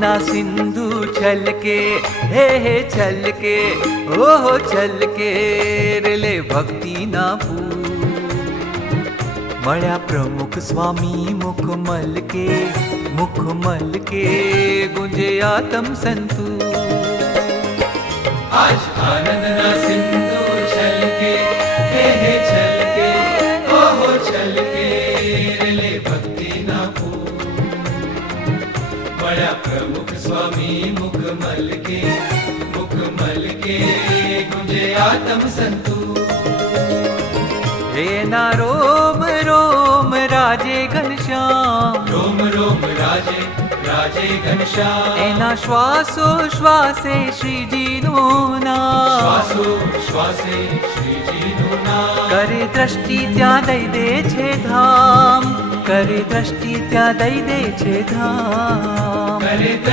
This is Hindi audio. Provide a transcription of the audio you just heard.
ना सिंधु छलके हे छलके ओहो छलके रेले भक्ति ना फूल मळ्या प्रमुख स्वामी मुखमल के गुंजे आत्म संतू आज आनंद ना सिंधु छलके हे छलके ओहो छलके रेले भक्ति ना फूल मळ्या प्रमुख स्वामी मुखमल के गुंजे आत्म संतू एना रोम रोम राजे घनश्याम रोम रोम राजे घनश्याम एना श्वासो श्वासे श्रीजी नो नाम श्वासो श्वासे श्रीजी नो नाम करे दृष्टि त्या दई दे छे धाम करे दृष्टि त्या दई दे छे धाम करे